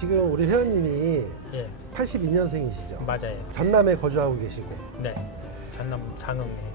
지금 우리 회원님이 예, 82년생이시죠? 맞아요. 전남에 거주하고 계시고 네, 전남 장흥에.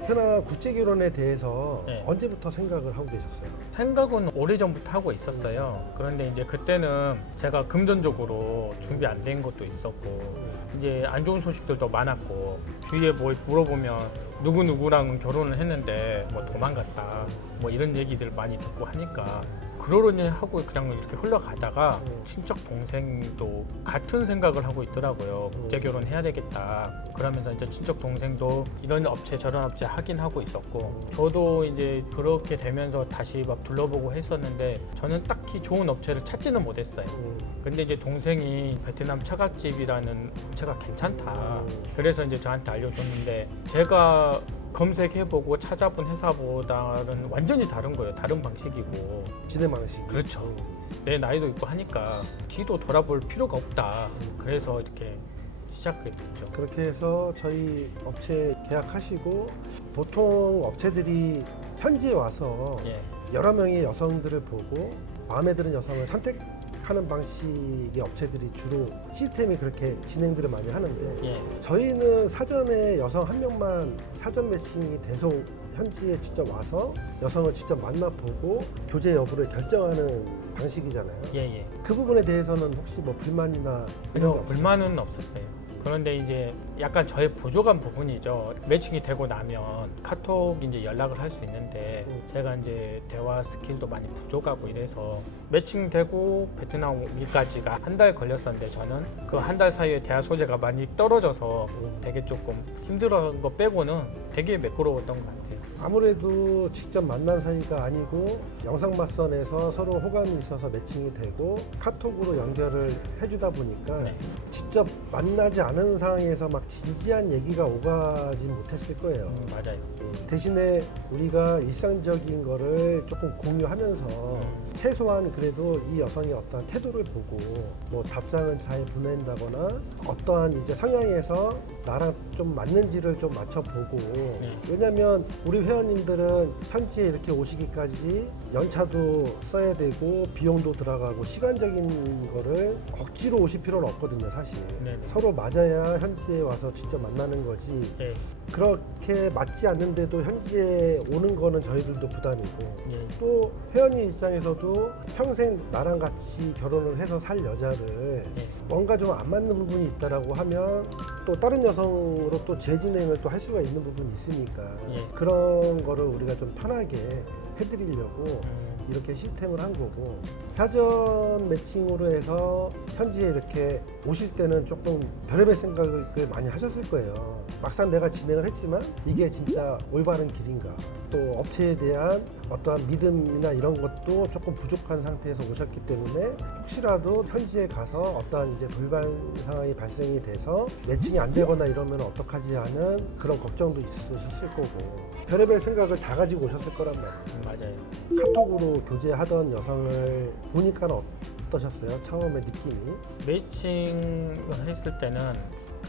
베트남 국제결혼에 대해서 네. 언제부터 생각을 하고 계셨어요? 생각은 오래전부터 하고 있었어요. 그런데 이제 그때는 제가 금전적으로 준비 안 된 것도 있었고 이제 안 좋은 소식들도 많았고 주위에 뭐 물어보면 누구누구랑은 결혼을 했는데 뭐 도망갔다 뭐 이런 얘기들 많이 듣고 하니까 그러려니 하고 그냥 이렇게 흘러가다가 친척 동생도 같은 생각을 하고 있더라고요. 국제 결혼해야 되겠다. 그러면서 이제 친척 동생도 이런 업체 저런 업체 하긴 하고 있었고 저도 이제 그렇게 되면서 다시 막 둘러보고 했었는데 저는 딱히 좋은 업체를 찾지는 못했어요. 근데 이제 동생이 베트남 처갓집이라는 업체가 괜찮다. 그래서 이제 저한테 알려줬는데 제가 검색해보고 찾아본 회사보다는 완전히 다른 거예요. 다른 방식이고. 진행 방식. 그렇죠. 내 나이도 있고 하니까 뒤도 돌아볼 필요가 없다. 그래서 이렇게 시작하게 됐죠. 그렇게 해서 저희 업체 계약하시고 보통 업체들이 현지에 와서 예, 여러 명의 여성들을 보고 마음에 드는 여성을 선택하는 방식의 업체들이 주로 시스템이 그렇게 진행들을 많이 하는데 예, 저희는 사전에 여성 한 명만 사전 매칭이 돼서 현지에 직접 와서 여성을 직접 만나보고 교제 여부를 결정하는 방식이잖아요. 예, 예. 그 부분에 대해서는 혹시 뭐 불만이나 이런 게 전혀 없어요? 불만은 없었어요. 그런데 이제 약간 저의 부족한 부분이죠. 매칭이 되고 나면 카톡 이제 연락을 할 수 있는데 제가 이제 대화 스킬도 많이 부족하고 이래서 매칭되고 베트남 오기까지가 한 달 걸렸었는데 저는 그 한 달 사이에 대화 소재가 많이 떨어져서 되게 조금 힘들어한 거 빼고는 되게 매끄러웠던 것 같아요. 아무래도 직접 만난 사이가 아니고 영상 맞선에서 서로 호감이 있어서 매칭이 되고 카톡으로 연결을 해주다 보니까 네. 직접 만나지 않은 상황에서 막 진지한 얘기가 오가지 못했을 거예요. 맞아요. 대신에 우리가 일상적인 거를 조금 공유하면서 최소한 그래도 이 여성의 어떠한 태도를 보고 뭐 답장은 잘 보낸다거나 어떠한 이제 성향에서 나랑 좀 맞는지를 좀 맞춰보고 왜냐면 우리 회원님들은 현지에 이렇게 오시기까지 연차도 써야 되고 비용도 들어가고 시간적인 거를 억지로 오실 필요는 없거든요 사실. 네네. 서로 맞아야 현지에 와서 직접 만나는 거지 예, 그렇게 맞지 않는데도 현지에 오는 거는 저희들도 부담이고 예, 또 회원님 입장에서도 평생 나랑 같이 결혼을 해서 살 여자를 예. 뭔가 좀 안 맞는 부분이 있다라고 하면 또 다른 여성으로 또 재진행을 또 할 수가 있는 부분이 있으니까 예. 그런 거를 우리가 좀 편하게 해드리려고 이렇게 시스템을 한 거고 사전 매칭으로 해서 현지에 이렇게 오실 때는 조금 별의별 생각을 많이 하셨을 거예요. 막상 내가 진행을 했지만 이게 진짜 올바른 길인가 또 업체에 대한 어떠한 믿음이나 이런 것도 조금 부족한 상태에서 오셨기 때문에 혹시라도 현지에 가서 어떠한 이제 돌발 상황이 발생이 돼서 매칭이 안 되거나 이러면 어떡하지 하는 그런 걱정도 있으셨을 거고 별의별 생각을 다 가지고 오셨을 거란 말이에요. 맞아요. 카톡으로 교제하던 여성을 보니까 어떠셨어요? 처음에 느낌이? 매칭을 했을 때는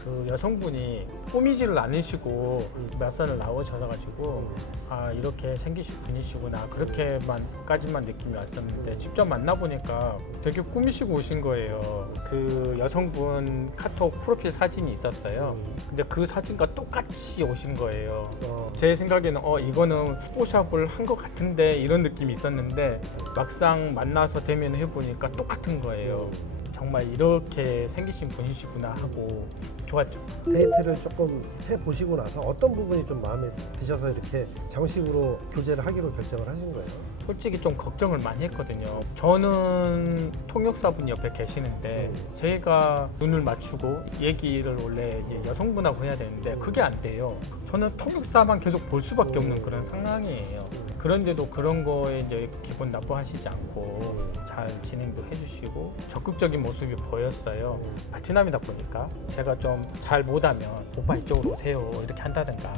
그 여성분이 꾸미지를 않으시고 맞선을 나오셔가지고 아 이렇게 생기신 분이시구나 그렇게만까지만 느낌이 왔었는데 직접 만나보니까 되게 꾸미시고 오신 거예요. 그 여성분 카톡 프로필 사진이 있었어요. 근데 그 사진과 똑같이 오신 거예요. 제 생각에는 이거는 포토샵을 한 것 같은데 이런 느낌이 있었는데 막상 만나서 대면해 보니까 똑같은 거예요. 정말 이렇게 생기신 분이시구나 하고 좋았죠. 데이트를 조금 해보시고 나서 어떤 부분이 좀 마음에 드셔서 이렇게 정식으로 교제를 하기로 결정을 하신 거예요? 솔직히 좀 걱정을 많이 했거든요. 저는 통역사분 옆에 계시는데 제가 눈을 맞추고 얘기를 원래 이제 여성분하고 해야 되는데 그게 안 돼요. 저는 통역사만 계속 볼 수밖에 없는 그런 상황이에요. 그런데도 그런 거에 이제 기분 나빠하시지 않고 잘 진행도 해주시고 적극적인 모습이 보였어요. 베트남이다 보니까 제가 좀 잘 못하면 오빠 이쪽으로 오세요 이렇게 한다든가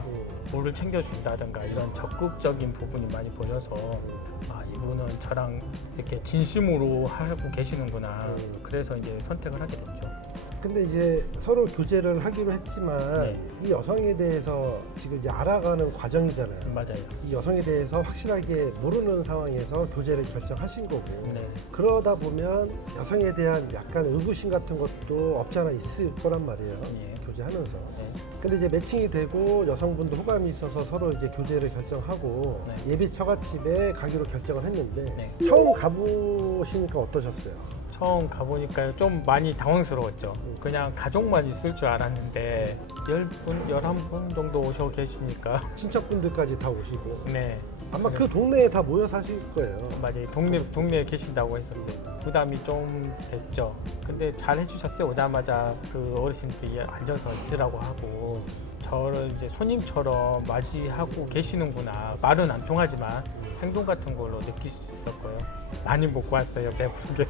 물을 챙겨준다든가 이런 적극적인 부분이 많이 보여서 아 이분은 저랑 이렇게 진심으로 하고 계시는구나. 그래서 이제 선택을 하게 됐죠. 근데 이제 서로 교제를 하기로 했지만 네. 이 여성에 대해서 지금 이제 알아가는 과정이잖아요. 맞아요. 이 여성에 대해서 확실하게 모르는 상황에서 교제를 결정하신 거고 네. 그러다 보면 여성에 대한 약간 의구심 같은 것도 없지 않아 있을 거란 말이에요. 예. 교제하면서. 네. 근데 이제 매칭이 되고 여성분도 호감이 있어서 서로 이제 교제를 결정하고 네. 예비 처갓집에 가기로 결정을 했는데 네. 처음 가보시니까 어떠셨어요? 처음 가보니까 좀 많이 당황스러웠죠. 그냥 가족만 있을 줄 알았는데 10분, 11분 정도 오셔 계시니까 친척분들까지 다 오시고 네. 아마 네. 그 동네에 다 모여 사실 거예요. 맞아요. 동네에 계신다고 했었어요. 부담이 좀 됐죠. 근데 잘 해주셨어요. 오자마자 그 어르신들이 앉아서 있으라고 하고 저를 이제 손님처럼 맞이하고 계시는구나. 말은 안 통하지만 행동 같은 걸로 느낄 수 있었고요. 많이 먹고 왔어요. 배부르게.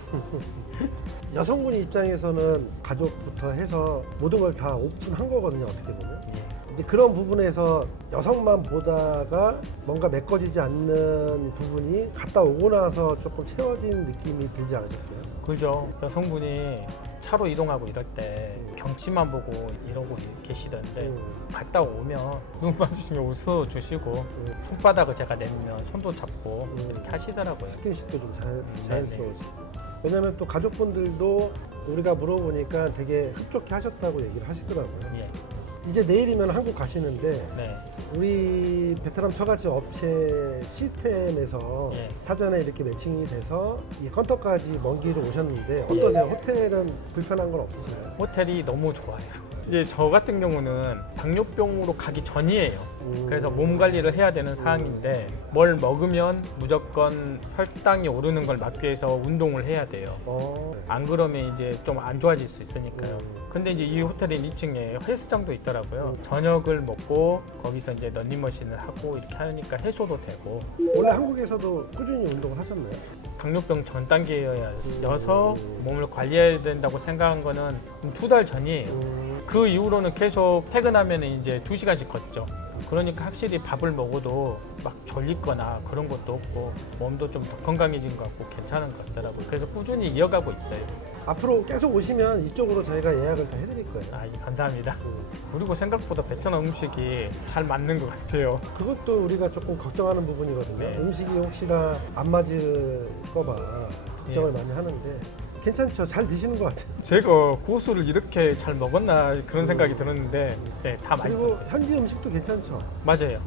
여성분 입장에서는 가족부터 해서 모든 걸 다 오픈한 거거든요. 어떻게 보면. 예. 이제 그런 부분에서 여성만 보다가 뭔가 메꿔지지 않는 부분이 갔다 오고 나서 조금 채워진 느낌이 들지 않으셨어요? 그죠. 여성분이 차로 이동하고 이럴 때 경치만 보고 이러고 계시던데 갔다 오면 눈 마주치면 웃어주시고 손바닥을 제가 내밀면 손도 잡고 이렇게 하시더라고요. 스킨십도 좀 네네. 자연스러우시고. 왜냐면 또 가족분들도 우리가 물어보니까 되게 흡족해 하셨다고 얘기를 하시더라고요. 예. 이제 내일이면 한국 가시는데 네. 우리 베트남 처갓집 업체 시스템에서 예. 사전에 이렇게 매칭이 돼서 이 컨터까지 먼 길을 오셨는데 어떠세요? 호텔은 불편한 건 없으신가요? 호텔이 너무 좋아요. 이제 저 같은 경우는 당뇨병으로 가기 전이에요. 그래서 몸 관리를 해야 되는 상황인데 뭘 먹으면 무조건 혈당이 오르는 걸 막기 위해서 운동을 해야 돼요. 안 그러면 이제 좀 안 좋아질 수 있으니까요. 근데 이제 이 호텔의 2층에 헬스장도 있더라고요. 저녁을 먹고 거기서 이제 런닝머신을 하고 이렇게 하니까 해소도 되고. 원래 한국에서도 꾸준히 운동을 하셨나요? 당뇨병 전 단계여서 몸을 관리해야 된다고 생각한 거는 2달 전이에요. 그 이후로는 계속 퇴근하면 이제 2시간씩 걷죠. 그러니까 확실히 밥을 먹어도 막 졸리거나 그런 것도 없고 몸도 좀 더 건강해진 것 같고 괜찮은 것 같더라고요. 그래서 꾸준히 이어가고 있어요. 앞으로 계속 오시면 이쪽으로 저희가 예약을 다 해드릴 거예요. 아, 감사합니다. 그리고 생각보다 베트남 음식이 잘 맞는 것 같아요. 그것도 우리가 조금 걱정하는 부분이거든요. 네. 음식이 혹시나 안 맞을까 봐 걱정을 많이 하는데 괜찮죠? 잘 드시는 것 같아요. 제가 고수를 이렇게 잘 먹었나 그런 생각이 들었는데 네, 다 그리고 맛있었어요. 현지 음식도 괜찮죠? 맞아요.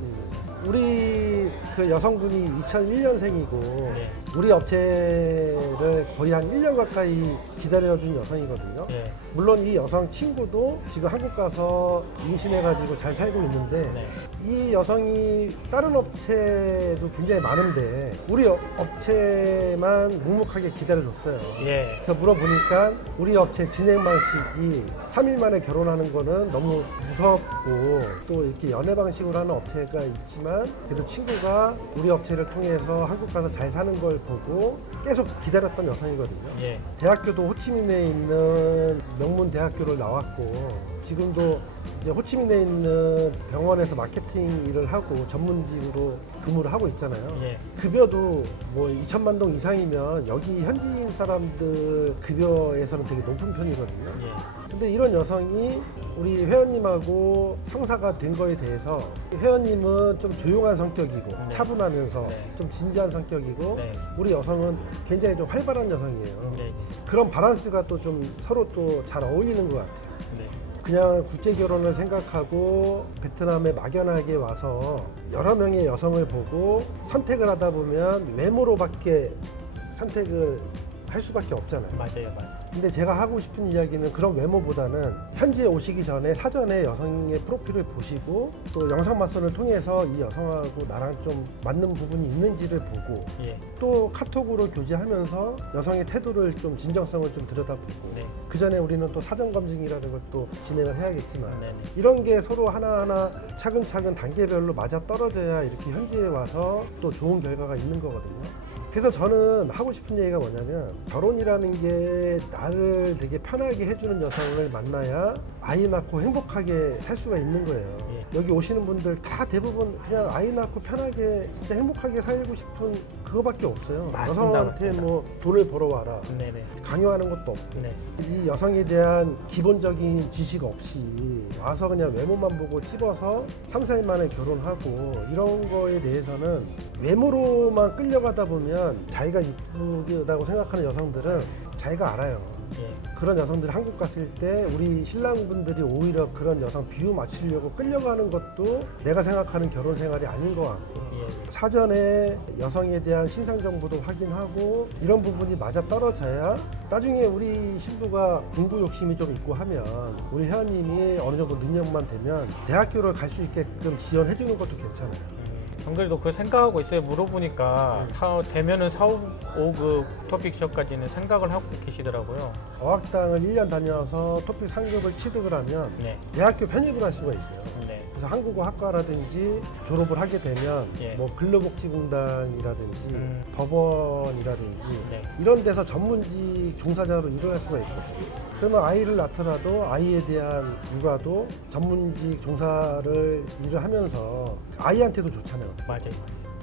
우리 그 여성분이 2001년생이고 네. 우리 업체를 거의 한 1년 가까이 기다려준 여성이거든요. 예. 물론 이 여성 친구도 지금 한국 가서 임신해가지고 잘 살고 있는데 네. 이 여성이 다른 업체도 굉장히 많은데 우리 업체만 묵묵하게 기다려줬어요. 예. 그래서 물어보니까 우리 업체 진행 방식이 3일 만에 결혼하는 거는 너무 무섭고 또 이렇게 연애 방식으로 하는 업체가 있지만 그래도 친구가 우리 업체를 통해서 한국 가서 잘 사는 걸 보고 계속 기다렸던 여성이거든요. 예. 대학교도 호치민에 있는 명문 대학교를 나왔고 지금도 이제 호치민에 있는 병원에서 마케팅 일을 하고 전문직으로 근무를 하고 있잖아요. 예. 급여도 뭐 2천만 동 이상이면 여기 현지인 사람들 급여에서는 되게 높은 편이거든요. 예. 근데 이런 여성이 우리 회원님하고 상사가 된 거에 대해서 회원님은 좀 조용한 성격이고 네. 차분하면서 네. 좀 진지한 성격이고 네. 우리 여성은 굉장히 좀 활발한 여성이에요. 네. 그런 밸런스가 또 좀 서로 또 잘 어울리는 것 같아요. 네. 그냥 국제 결혼을 생각하고 베트남에 막연하게 와서 여러 명의 여성을 보고 선택을 하다 보면 외모로밖에 선택을 할 수밖에 없잖아요. 맞아요. 맞아요. 근데 제가 하고 싶은 이야기는 그런 외모보다는 현지에 오시기 전에 사전에 여성의 프로필을 보시고 또 영상 맞선을 통해서 이 여성하고 나랑 좀 맞는 부분이 있는지를 보고 예. 또 카톡으로 교제하면서 여성의 태도를 좀 진정성을 좀 들여다보고 네. 그 전에 우리는 또 사전 검증이라는 걸 또 진행을 해야겠지만 네네. 이런 게 서로 하나하나 차근차근 단계별로 맞아 떨어져야 이렇게 현지에 와서 또 좋은 결과가 있는 거거든요. 그래서 저는 하고 싶은 얘기가 뭐냐면 결혼이라는 게 나를 되게 편하게 해주는 여성을 만나야 아이 낳고 행복하게 살 수가 있는 거예요. 예. 여기 오시는 분들 다 대부분 그냥 아이 낳고 편하게 진짜 행복하게 살고 싶은 그거밖에 없어요. 맞습니다, 여성한테 맞습니다. 뭐 돈을 벌어와라 네네. 강요하는 것도 없고 네. 이 여성에 대한 기본적인 지식 없이 와서 그냥 외모만 보고 찝어서 3, 4일 만에 결혼하고 이런 거에 대해서는 외모로만 끌려가다 보면 자기가 이쁘다고 생각하는 여성들은 자기가 알아요. 예. 그런 여성들이 한국 갔을 때 우리 신랑분들이 오히려 그런 여성 비유 맞추려고 끌려가는 것도 내가 생각하는 결혼 생활이 아닌 것 같고 예. 사전에 여성에 대한 신상 정보도 확인하고 이런 부분이 맞아 떨어져야 나중에 우리 신부가 공부 욕심이 좀 있고 하면 우리 회원님이 어느 정도 능력만 되면 대학교를 갈 수 있게끔 지원해 주는 것도 괜찮아요. 안 그래도 그 생각하고 있어요. 물어보니까 되면은 4, 5급 토픽 시험까지는 생각을 하고 계시더라고요. 어학당을 1년 다녀서 토픽 상급을 취득을 하면 네. 대학교 편입을 할 수가 있어요. 네. 그래서 한국어 학과라든지 졸업을 하게 되면 예. 뭐 근로복지공단이라든지 법원이라든지 네. 이런 데서 전문직 종사자로 일을 할 수가 있거든요. 그러면 아이를 낳더라도 아이에 대한 육아도 전문직 종사를 일을 하면서 아이한테도 좋잖아요. 맞아요.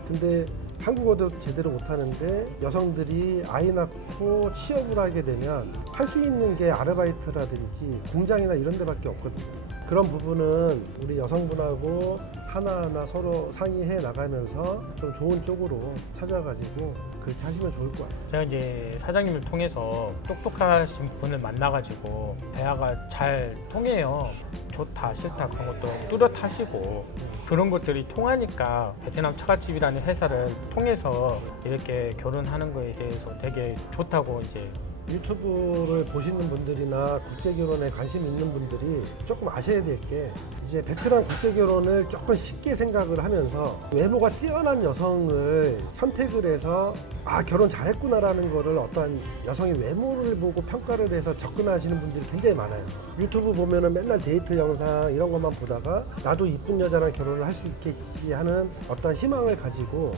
근데 한국어도 제대로 못하는데 여성들이 아이 낳고 취업을 하게 되면 할 수 있는 게 아르바이트라든지 공장이나 이런 데밖에 없거든요. 그런 부분은 우리 여성분하고 하나하나 서로 상의해 나가면서 좀 좋은 쪽으로 찾아가지고 그렇게 하시면 좋을 것 같아요. 제가 이제 사장님을 통해서 똑똑하신 분을 만나가지고 대화가 잘 통해요. 좋다 싫다 그런 것도 뚜렷하시고 그런 것들이 통하니까 베트남 처갓집이라는 회사를 통해서 이렇게 결혼하는 거에 대해서 되게 좋다고 이제 유튜브를 보시는 분들이나 국제결혼에 관심 있는 분들이 조금 아셔야 될 게 이제 베트남 국제결혼을 조금 쉽게 생각을 하면서 외모가 뛰어난 여성을 선택을 해서 아 결혼 잘했구나라는 거를 어떠한 여성의 외모를 보고 평가를 해서 접근하시는 분들이 굉장히 많아요. 유튜브 보면은 맨날 데이트 영상 이런 것만 보다가 나도 이쁜 여자랑 결혼을 할 수 있겠지 하는 어떤 희망을 가지고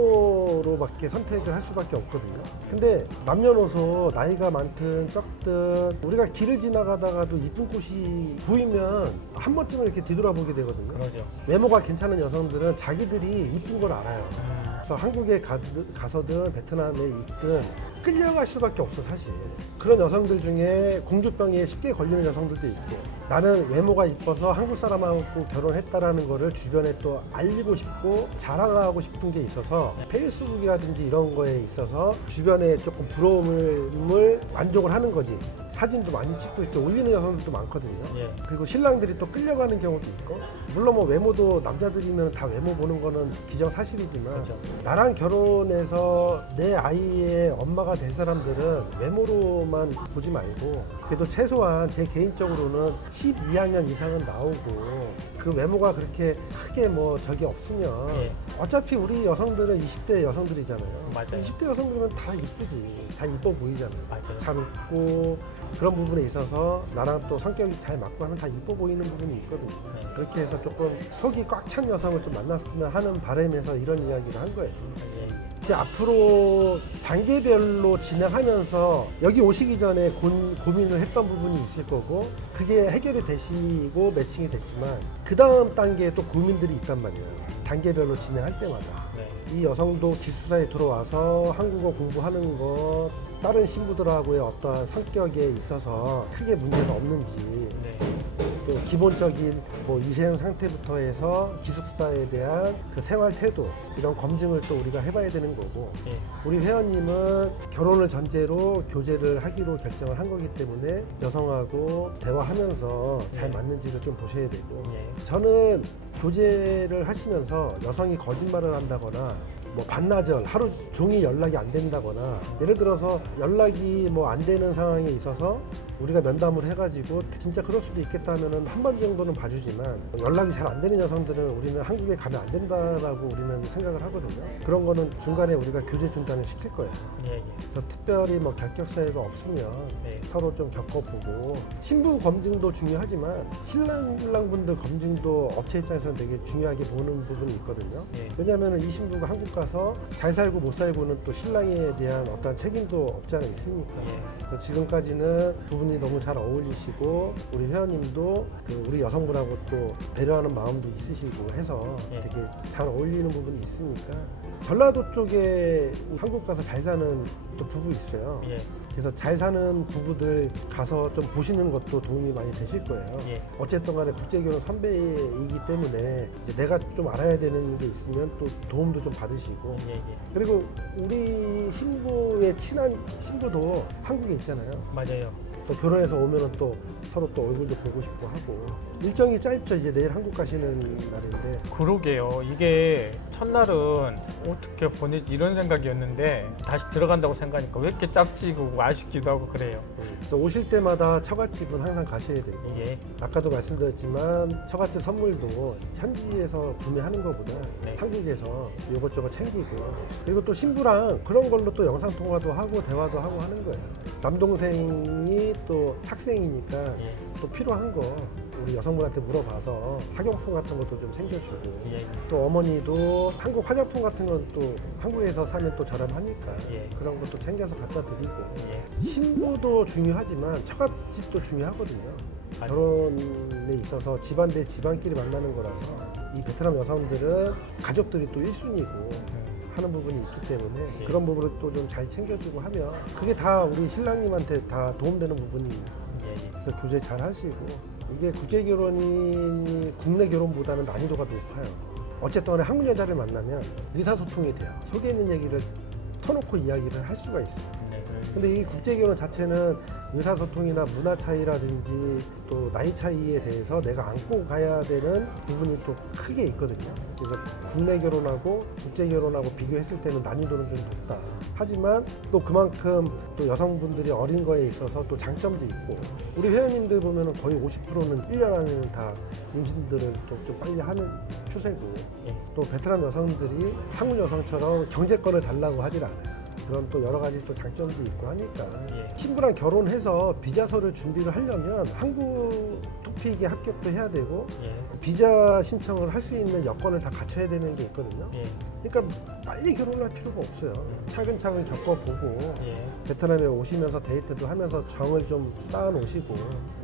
외모로밖에 선택을 할 수밖에 없거든요. 근데 남녀노소 나이가 많든 적든 우리가 길을 지나가다가도 이쁜 꽃이 보이면 한 번쯤은 이렇게 뒤돌아보게 되거든요. 그러죠. 외모가 괜찮은 여성들은 자기들이 이쁜 걸 알아요. 그래서 한국에 가서든 베트남에 있든 끌려갈 수밖에 없어 사실. 그런 여성들 중에 공주병에 쉽게 걸리는 여성들도 있고 나는 외모가 이뻐서 한국 사람하고 결혼했다라는 거를 주변에 또 알리고 싶고 자랑하고 싶은 게 있어서 페이스북이라든지 이런 거에 있어서 주변에 조금 부러움을 만족을 하는 거지. 사진도 많이 찍고 이렇게 올리는 여성들도 많거든요. 예. 그리고 신랑들이 또 끌려가는 경우도 있고 물론 뭐 외모도 남자들이면 다 외모 보는 거는 기정사실이지만 그렇죠. 나랑 결혼해서 내 아이의 엄마가 될 사람들은 외모로만 보지 말고 그래도 최소한 제 개인적으로는 12학년 이상은 나오고 그 외모가 그렇게 크게 뭐 적이 없으면 예. 어차피 우리 여성들은 20대 여성들이잖아요. 맞아요. 20대 여성들이면 다 이쁘지. 다 이뻐 보이잖아요. 맞아요. 잘 웃고 그런 부분에 있어서 나랑 또 성격이 잘 맞고 하면 다 이뻐 보이는 부분이 있거든요. 네. 그렇게 해서 조금 속이 꽉 찬 여성을 좀 만났으면 하는 바람에서 이런 이야기를 한 거예요. 예. 이제 앞으로 단계별로 진행하면서 여기 오시기 전에 고민을 했던 부분이 있을 거고 그게 해결이 되시고 매칭이 됐지만 그 다음 단계에 또 고민들이 있단 말이에요. 단계별로 진행할 때마다. 네. 이 여성도 기숙사에 들어와서 한국어 공부하는 것 다른 신부들하고의 어떠한 성격에 있어서 크게 문제가 없는지 네. 또 기본적인 뭐 위생 상태부터 해서 기숙사에 대한 그 생활 태도 이런 검증을 또 우리가 해봐야 되는 거고 예. 우리 회원님은 결혼을 전제로 교제를 하기로 결정을 한 거기 때문에 여성하고 대화하면서 잘 네. 맞는지를 좀 보셔야 되고 예. 저는 교제를 하시면서 여성이 거짓말을 한다거나 뭐 반나절 하루 종일 연락이 안 된다거나 예를 들어서 연락이 뭐 안 되는 상황에 있어서 우리가 면담을 해가지고 진짜 그럴 수도 있겠다 하면은 한 번 정도는 봐주지만 연락이 잘 안 되는 여성들은 우리는 한국에 가면 안 된다라고 우리는 생각을 하거든요. 그런 거는 중간에 우리가 교제 중단을 시킬 거예요. 예. 예. 그래서 특별히 뭐 결격 사유가 없으면 네. 서로 좀 겪어보고 신부 검증도 중요하지만 신랑분들 검증도 업체 입장에서는 되게 중요하게 보는 부분이 있거든요. 예. 왜냐하면 이 신부가 한국 가서 잘 살고 못 살고는 또 신랑에 대한 어떤 책임도 없지 않아 있으니까. 예. 그래서 지금까지는 두 분이 분이 너무 잘 어울리시고 우리 회원님도 그 우리 여성분하고 또 배려하는 마음도 있으시고 해서 예. 되게 잘 어울리는 부분이 있으니까 전라도 쪽에 한국 가서 잘 사는 또 부부 있어요. 예. 그래서 잘 사는 부부들 가서 좀 보시는 것도 도움이 많이 되실 거예요. 예. 어쨌든 간에 국제결혼 선배이기 때문에 이제 내가 좀 알아야 되는 게 있으면 또 도움도 좀 받으시고 예. 예. 그리고 우리 신부의 친한 신부도 한국에 있잖아요. 맞아요. 또 결혼해서 오면은 또 서로 또 얼굴도 보고 싶고 하고 일정이 짧죠. 이제 내일 한국 가시는 날인데 그러게요. 이게 첫날은 어떻게 보내지 이런 생각이었는데 다시 들어간다고 생각하니까 왜 이렇게 짝지고 아쉽기도 하고 그래요. 또 오실 때마다 처갓집은 항상 가셔야 되고 예. 아까도 말씀드렸지만 처갓집 선물도 현지에서 구매하는 것보다 네. 한국에서 이것저것 챙기고 그리고 또 신부랑 그런 걸로 또 영상 통화도 하고 대화도 하고 하는 거예요. 남동생이 또 학생이니까 예. 또 필요한 거 우리 여성분한테 물어봐서 학용품 같은 것도 좀 챙겨주고 예. 또 어머니도 한국 화장품 같은 건 또 한국에서 사면 또 저렴하니까 예. 그런 것도 챙겨서 갖다 드리고 예. 신부도 중요하지만 처갓집도 중요하거든요. 맞아요. 결혼에 있어서 집안 대 집안끼리 만나는 거라서 이 베트남 여성들은 가족들이 또 1순위고 하는 부분이 있기 때문에 예. 그런 부분을 또 좀 잘 챙겨주고 하면 그게 다 우리 신랑님한테 다 도움되는 부분이 예. 예. 그래서 교제 잘 하시고 이게 국제 결혼이 국내 결혼보다는 난이도가 높아요. 어쨌든 간에 한국 여자를 만나면 의사소통이 돼요. 속에 있는 얘기를 터놓고 이야기를 할 수가 있어요. 네. 근데 이 국제 결혼 자체는 의사소통이나 문화 차이라든지 또 나이 차이에 대해서 내가 안고 가야 되는 부분이 또 크게 있거든요. 그래서 국내 결혼하고 국제 결혼하고 비교했을 때는 난이도는 좀 높다. 하지만 또 그만큼 또 여성분들이 어린 거에 있어서 또 장점도 있고 우리 회원님들 보면은 거의 50%는 1년 안에는 다 임신들을 또 좀 빨리 하는 추세고 예. 또 베트남 여성들이 한국 여성처럼 경제권을 달라고 하질 않아요. 그런 또 여러 가지 또 장점도 있고 하니까 예. 친구랑 결혼해서 비자서를 준비를 하려면 한국 토픽에 합격도 해야 되고 예. 비자 신청을 할 수 있는 여건을 다 갖춰야 되는 게 있거든요. 예. 그러니까 빨리 결혼할 필요가 없어요. 차근차근 겪어보고 예. 베트남에 오시면서 데이트도 하면서 정을 좀 쌓아놓으시고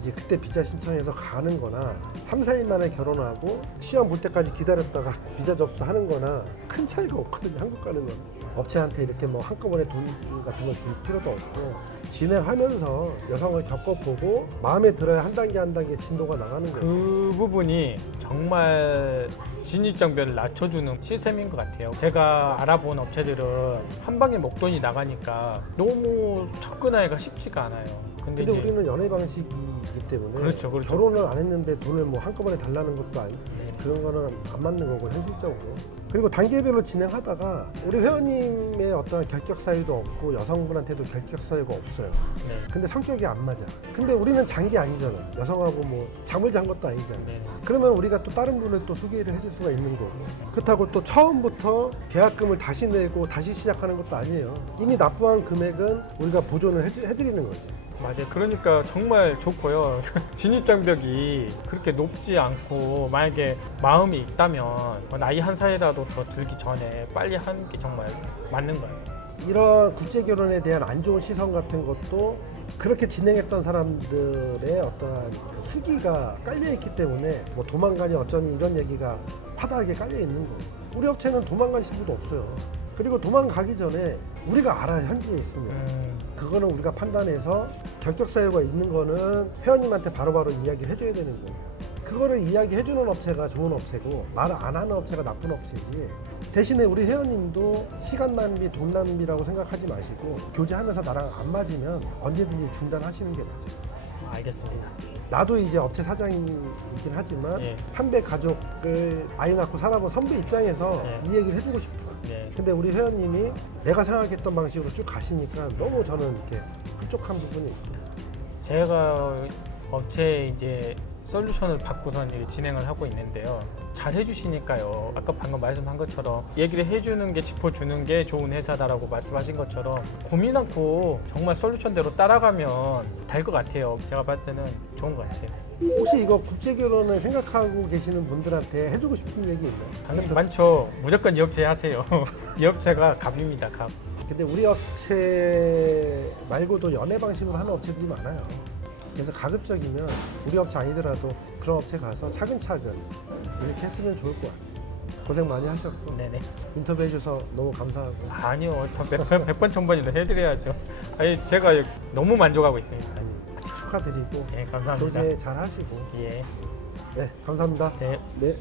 이제 그때 비자 신청해서 가는 거나 3, 4일 만에 결혼하고 시험 볼 때까지 기다렸다가 비자 접수하는 거나 큰 차이가 없거든요. 한국 가는 건. 업체한테 이렇게 뭐 한꺼번에 돈 같은 거 줄 필요도 없고 진행하면서 여성을 겪어보고 마음에 들어야 한 단계 한 단계 진도가 나가는 거예요. 그 부분이 정말 진입장벽을 낮춰주는 시스템인 것 같아요. 제가 알아본 업체들은 한 방에 목돈이 나가니까 너무 접근하기가 쉽지가 않아요. 근데 근데 이제 우리는 연애 방식이기 때문에 그렇죠, 그렇죠. 결혼을 안 했는데 돈을 뭐 한꺼번에 달라는 것도 아니고 네. 그런 거는 안 맞는 거고 현실적으로. 그리고 단계별로 진행하다가 우리 회원님의 어떤 결격 사유도 없고 여성분한테도 결격 사유가 없어요. 네. 근데 성격이 안 맞아. 근데 우리는 잔 게 아니잖아. 여성하고 뭐 잠을 잔 것도 아니잖아. 네. 그러면 우리가 또 다른 분을 또 소개를 해줄 수가 있는 거고 그렇다고 또 처음부터 계약금을 다시 내고 다시 시작하는 것도 아니에요. 이미 납부한 금액은 우리가 보존을 해드리는 거지. 맞아요. 그러니까 정말 좋고요. 진입장벽이 그렇게 높지 않고 만약에 마음이 있다면 나이 한 살이라도 더 들기 전에 빨리 하는 게 정말 맞는 거예요. 이런 국제 결혼에 대한 안 좋은 시선 같은 것도 그렇게 진행했던 사람들의 어떤 그 후기가 깔려 있기 때문에 뭐 도망가니 어쩌니 이런 얘기가 화다하게 깔려 있는 거예요. 우리 업체는 도망갈 신부도 없어요. 그리고 도망가기 전에 우리가 알아요. 현지에 있으면. 그거는 우리가 판단해서 결격 사유가 있는 거는 회원님한테 바로바로 이야기를 해줘야 되는 거예요. 그거를 이야기해주는 업체가 좋은 업체고 말 안 하는 업체가 나쁜 업체지. 대신에 우리 회원님도 시간 낭비, 돈 낭비라고 생각하지 마시고 교제하면서 나랑 안 맞으면 언제든지 중단하시는 게 맞아요. 알겠습니다. 나도 이제 업체 사장이긴 하지만 예. 판배 가족을 아이 낳고 살아본 선배 입장에서 예. 이 얘기를 해주고 싶어요. 네. 근데 우리 회원님이 내가 생각했던 방식으로 쭉 가시니까 너무 저는 이렇게 흡족한 부분이 있고. 제가 업체에 이제 솔루션을 받고선 이렇게 진행을 하고 있는데요. 잘 해주시니까요. 아까 방금 말씀한 것처럼 얘기를 해주는 게 짚어주는 게 좋은 회사다라고 말씀하신 것처럼 고민 않고 정말 솔루션대로 따라가면 될 것 같아요. 제가 봤을 때는 좋은 것 같아요. 혹시 이거 국제 결혼을 생각하고 계시는 분들한테 해주고 싶은 얘기 있나요? 당연히 많죠. 무조건 이 업체 하세요. 이 업체가 갑입니다. 갑. 근데 우리 업체 말고도 연애 방식으로 하는 업체들이 많아요. 그래서 가급적이면 우리 업체 아니더라도 그런 업체 가서 차근차근 이렇게 했으면 좋을 것 같아요. 고생 많이 하셨고 네네. 인터뷰해 주셔서 너무 감사하고 아니요, 더 100번, 1000번이나 해드려야죠. 아니, 제가 너무 만족하고 있습니다. 아니, 축하드리고 예, 감사합니다. 교제 잘 하시고 예, 네 감사합니다. 네. 네.